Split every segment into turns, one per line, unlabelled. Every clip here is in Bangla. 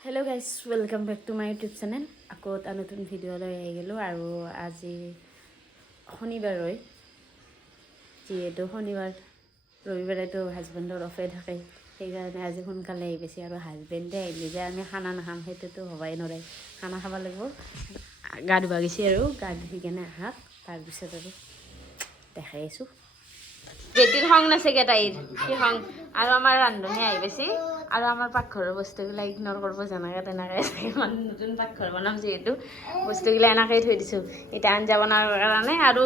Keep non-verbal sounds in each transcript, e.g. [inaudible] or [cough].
Hello' guys welcome back to my YouTube channel আকৌ এটা নতুন ভিডিঅ' লৈ আহি গ'লোঁ আৰু আজি শনিবাৰ যিহেতু শনিবাৰ ৰবিবাৰেতো হাজবেণ্ডৰ অফে থাকে সেইকাৰণে আজি সোনকালে আহি পাইছে আৰু হাজবেণ্ডে আহিলে যে আমি খানা নাখাম সেইটোতো হ'বাই নোৱাৰে। খানা খাব লাগিব গা ধুব গৈছে আৰু গা ধুই কেনে আহাক তাৰপিছত আৰু দেখাই আছোঁ। খং নাছেগে তাইৰ কি খং। আৰু আমাৰ ৰান্ধনী আহি পাইছে। আৰু আমাৰ পাকঘৰৰ বস্তুবিলাক ইগন'ৰ কৰিব যেনেকৈ তেনেকৈ ইমান নতুন পাকঘৰ বনাম যিহেতু। বস্তুবিলাক এনেকৈয়ে থৈ দিছোঁ। এতিয়া আঞ্জা বনাবৰ কাৰণে আৰু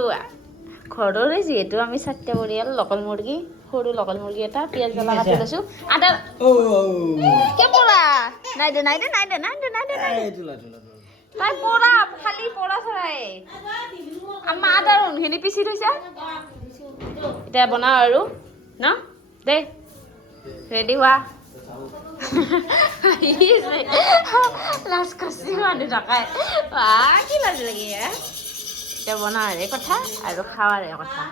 ঘৰৰে যিহেতু আমি চাৰিটা পৰিয়াল লোকেল মুৰ্গী সৰু লোকেল মুৰ্গী এটা পিঁয়াজ জ্বলা কাটি লৈছোঁ। আদা কিয় পৰা নাই দে নাই দে নাই দে নাই দে নাই দে নাই দে। তাই পৰা খালি পৰা চৰাই। আমাৰ আদা পিচি থৈছে। এতিয়া বনাওঁ আৰু ন? দে ৰেডি হোৱা। লাজ মানুহ থকাই বাহ, কি লাজ লাগে? এতিয়া বনাওঁৰে কথা আৰু খাৱাৰে কথা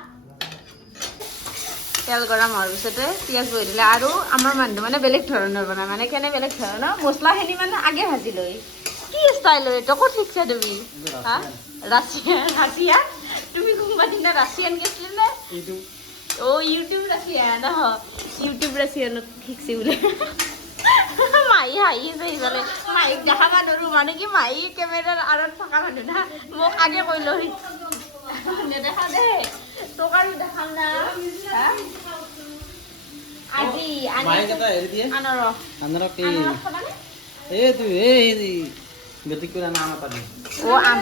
তেল গৰম হোৱাৰ পিছতে পিঁয়াজ বহি দিলে আৰু আমাৰ মানুহ মানে বেলেগ ধৰণৰ বনায় মানে কেনে বেলেগ ধৰণৰ মছলাখিনি মানে আগে ভাজি লৈ কি ষ্টাইল এইটো ক'ত শিকছা তুমি হা ৰাছিয়া ৰাছিয়া তুমি কোনোবা দিনা ৰাছিয়ান গৈছিলি নে অ' ইউটিউব ৰাছিয়ান নহ ইউটিউব ৰাছিয়ানত শিকছি বোলে মাহী হাঁহি আছে সিফালে মাহীক দেখাবা নোৱাৰোঁ মানে কি মাহী কেমেৰাৰ আঁৰত থকা মানুহ না? মোক আগে কৈ লৈ নেদেখা দেই তোক আৰু দেখাম না। আজি আনি মায়ে কেইটা হেৰি দিয়ে। আনৰ।
আনাৰক এই আনাৰস খাবানে? এইটো এই এই বেটিক কৰি আনা আমাৰ পানী
অ' আম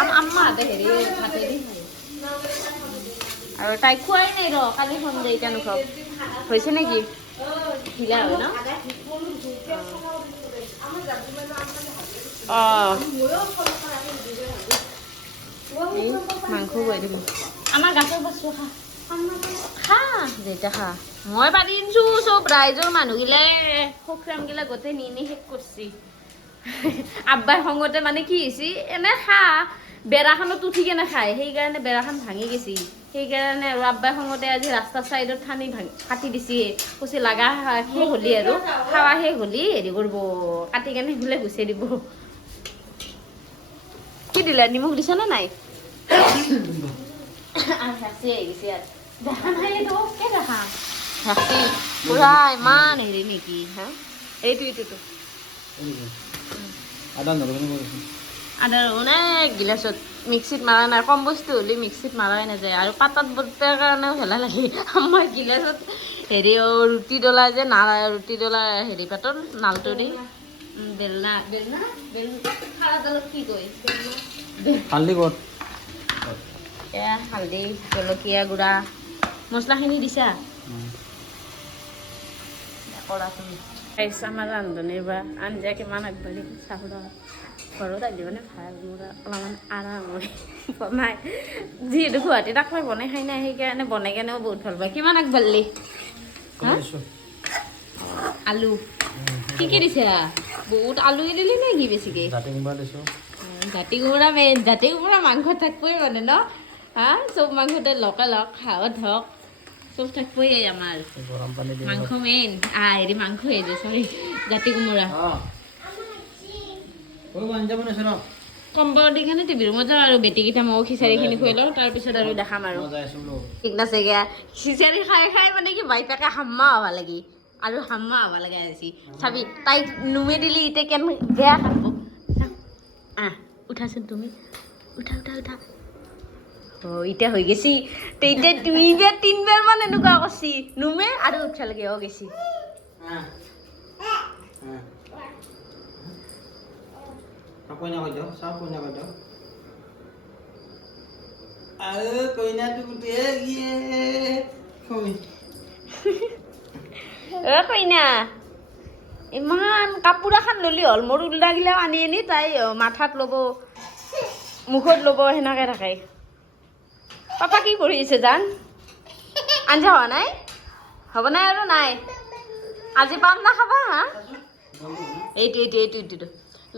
আম আম্মাহঁতে হেৰি ভাতে। দি খায়। আৰু তাই খোৱাই নাই ৰ কালি দে এতিয়া নোখাওঁ হৈছে নেকি? ঢিলা হয় ন? অঁ। এই মাংস বৈ দিব আমাৰ গাছৰ বস্তু খা। খা যেতিয়া খা। মই পাতি দিছোঁ চব ৰাইজৰ মানুহগিলাই শুক্ৰামগিলা গোটেই নি নি শেষ কৰিছে। আব্বাই খঙতে মানে কি হৈছে এনে খা বেৰাখনত উঠি কেনে খায় সেইকাৰণে বেৰাখন ভাঙি গেছি। সেইকাৰণে আৰু আব্বাই খঙতে আজি ৰাস্তাৰ চাইডত ঠানি ভাঙি কাটি দিছে। কৈছে লাগা শেষ হ'লি আৰু। খাৱা শেষ হ'লি হেৰি কৰিব। কাটি কেনে বোলে গুচাই দিব। কি দিলে? নিমখ দিছেনে নাই? পুৰা ইমান হেৰি নেকি হা? এইটো এইটোতো আদা নৰখিনি কৰিছোঁ আদা ৰহুন এক গিলাচত। মিক্সিত মাৰা নাই কম বস্তু হ'লে মিক্সিত মাৰাই নাযায়। আৰু পাতাত বটাৰ কাৰণেও হেলা লাগে। মই গিলাচত হেৰি ৰুটি ডলা যে নাল ৰুটি ডলা হেৰি পাতত নালটো দি। বেলনা। বেলনা। হালধি এয়া হালধি জলকীয়া গুড়া। মছলাখিনি দিছা? কৰা তুমি। খাইছা আমাৰ ৰান্ধনীৰ বা আঞ্জা কিমান আগবাঢ়ি চাবলৈ ঘৰত আহিলে মানে ভাল মোৰ অলপমান আৰাম হয় [laughs] বনাই। যিহেতু গুৱাহাটীত আকৌ বনাই খাই নাই সেইকাৰণে বনাই কেনেও বহুত ভাল পায়। কিমান আগবাঢ়লি? আলু। কি কি দিছা? বহুত আলু দিলি নে কি বেছিকৈ? জাতি কোমোৰা মেইন জাতি কোমোৰা মাংস থাকবই মানে ন? হা? চব মাংসতে লোকেল হওক হাঁহত হওক চব থাকবই আমাৰ। মাংস মেইন আ হেৰি মাংস এই যে চৰি জাতি কোমোৰা।
অঁ সৰু আঞ্জা বনাইছোঁ ন
দি কেনে টিভিৰ যাওঁ আৰু বেটিকেইটা ময়ো খিচাৰিখিনি খুৱাই লওঁ তাৰপিছত আৰু দেখাম আৰু। ঠিক নাছে গা খিচাৰি খাই খাই মানে কি বাইপাকে হাম্মা হ'ব লাগি। আৰু হাম্মা হ'ব লাগে আজি। চাবি তাইক নুমে দিলি এতিয়া কেন বেয়া খাব। আহ উঠাচোন তুমি। উঠা উঠা উঠা। অ এতিয়া হৈ গেছি। তে এতিয়া দুইবাৰ তিনবাৰ মান এনেকুৱা কৰছি। নুমে আৰু উঠা লাগে অ গেছি।
কইনা কৈ চাওঁ কইনা কৈ দিওঁ আৰু কইনাটো গোটেই
অ কইনা ইমান কাপোৰ এখন ল'লি হ'ল মোৰ উল্টাগিলাও আনি আনি তাই মাথাত ল'ব মুখত ল'ব সেনেকৈ থাকে পাপা কি কৰি আছে জান আঞ্জা হোৱা নাই হ'ব নাই আৰু নাই আজি পাম না খাবা হা এইটো এইটো এইটো এইটো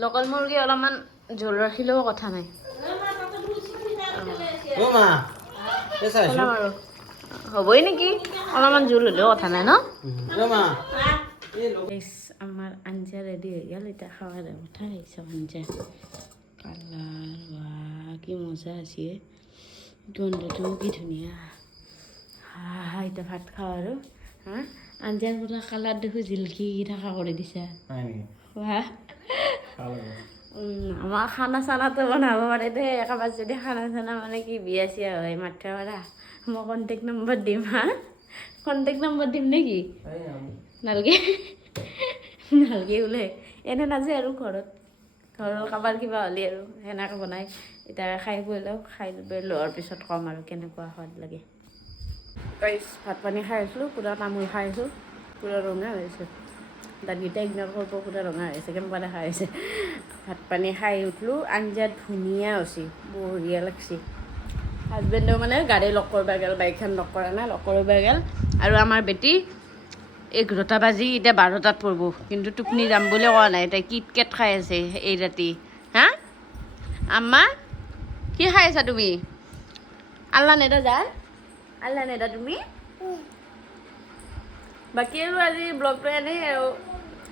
লোকেল মুৰ্গী অলপমান জোল ৰাখিলেও কথা নাই। হ'বই নেকি? অলপমান জোল হ'লেও কথা নাই ন? আমাৰ আঞ্জা ৰেডি হৈ গ'ল। এতিয়া খাৱাৰ কথা আহিছে আঞ্জা। কালাৰ বা কি মজা আছে গোন্ধটো কি ধুনীয়া। হা এতিয়া ভাত খাওঁ আৰু। হা আঞ্জাৰ পুৰা কালাৰ দেখোঁ জিলকি থকা কৰি দিছা? আমাৰ খানা চানাটো বনাব পাৰে দেই একেবাৰে যদি খানা চানা মানে কি বিয়া চিয়া হয় মাত্ৰ পাৰা মই কণ্টেক্ট নম্বৰ দিম হা? কণ্টেক্ট নম্বৰ দিম নেকি নালগে। নালগে বোলে। এনে নাযায় আৰু ঘৰত। ঘৰৰ কাৰোবাৰ কিবা হ'লে আৰু সেনেকৈ বনাই। এতিয়া খাই বৈ লওঁ খাই বৈ লোৱাৰ পিছত ক'ম আৰু কেনেকুৱা সোৱাদ লাগে। ভাত পানী খাই আছিলোঁ পূৰা তামোল খাই আছোঁ পূৰা ৰঙা হৈ আছে। দাঁতকেইটা ইগনৰ কৰিব পূৰা ৰঙা হৈ আছে কেনেকুৱা দেখা হৈছে? ভাত পানী খাই উঠলোঁ আঞ্জা ধুনীয়া হৈছে বঢ়িয়া লাগছে। হাজবেণ্ডেও মানে গাড়ী লগ কৰিব গ'ল বাইকখন লগ কৰা নাই লগ কৰিব গ'ল। আৰু আমাৰ বেটি এঘাৰটা বাজি এতিয়া বাৰটাত পৰিব কিন্তু টোপনি যাম বুলি কোৱা নাই তাই কিট কেট খাই আছে এই ৰাতি। হা? আম্মা কি খাই আছা তুমি? আল্লা নেদা যাৰ? আল্লা নেদা তুমি? বাকী আৰু আজি ব্লগটো এনেই আৰু।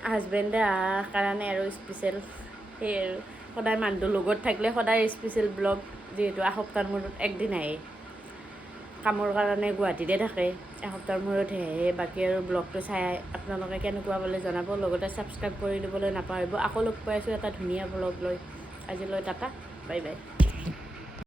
হাজবেণ্ডে অহাৰ কাৰণে আৰু স্পেচিয়েল সেই আৰু সদায় মানুহটোৰ লগত থাকিলে সদায় স্পেচিয়েল ব্লগ যিহেতু এসপ্তাহৰ মূৰত একদিন আহে। কামৰ কাৰণে গুৱাহাটীতে থাকে এসপ্তাহৰ মূৰত আহে। বাকী আৰু ব্লগটো চাই আপোনালোকে কেনেকুৱা পালে জনাব লগতে ছাবস্ক্ৰাইব কৰি দিবলৈ নাপাহৰিব। আকৌ লগ পাই আছোঁ এটা ধুনীয়া ব্লগ লৈ। আজিলৈ টাটা বাই বাই।